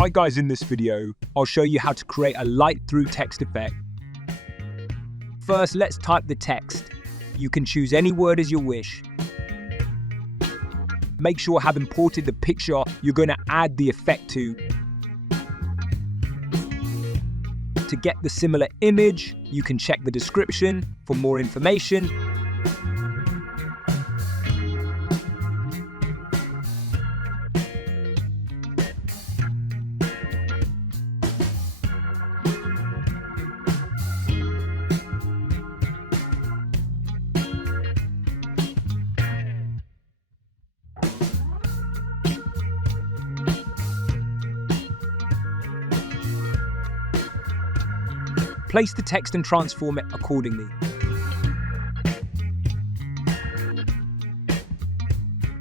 Hi guys, in this video, I'll show you how to create a light through text effect. First, let's type the text. You can choose any word as you wish. Make sure I have imported the picture you're going to add the effect to. To get the similar image, you can check the description for more information. Place the text and transform it accordingly.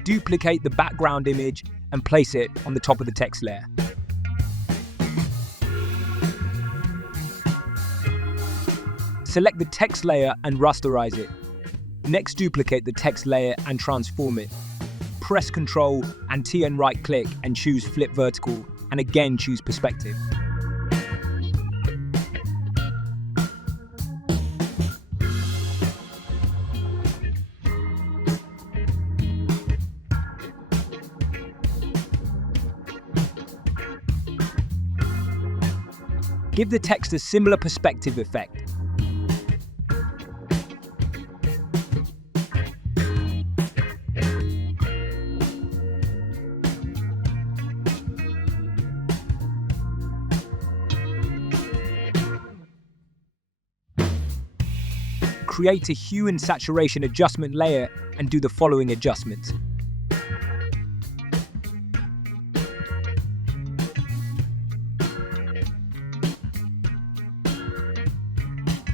Duplicate the background image and place it on the top of the text layer. Select the text layer and rasterize it. Next, duplicate the text layer and transform it. Press Ctrl and T and right-click and choose Flip Vertical, and again choose Perspective. Give the text a similar perspective effect. Create a hue and saturation adjustment layer and do the following adjustments.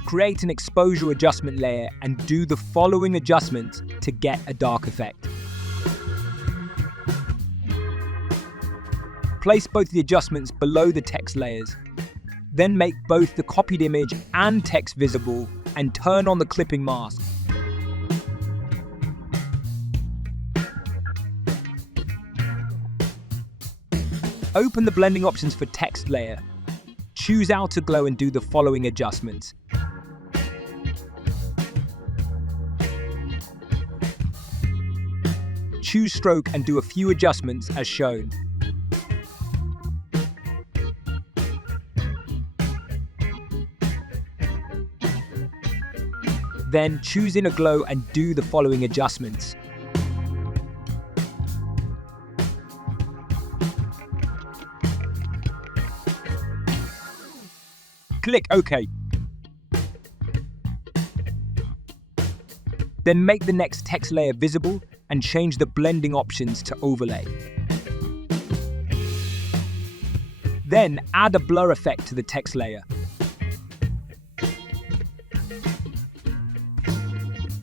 Create an exposure adjustment layer and do the following adjustments to get a dark effect. Place both the adjustments below the text layers. Then make both the copied image and text visible and turn on the clipping mask. Open the blending options for text layer. Choose outer glow and do the following adjustments. Choose stroke and do a few adjustments as shown. Then choose inner glow and do the following adjustments. Click OK. Then make the next text layer visible and change the blending options to overlay. Then add a blur effect to the text layer.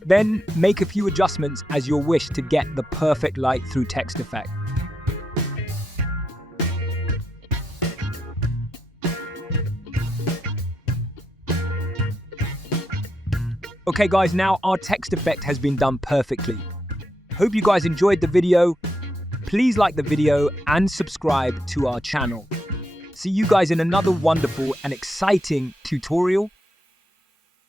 Then make a few adjustments as you wish to get the perfect light through text effect. Okay guys, now our text effect has been done perfectly. Hope you guys enjoyed the video. Please like the video and subscribe to our channel. See you guys in another wonderful and exciting tutorial.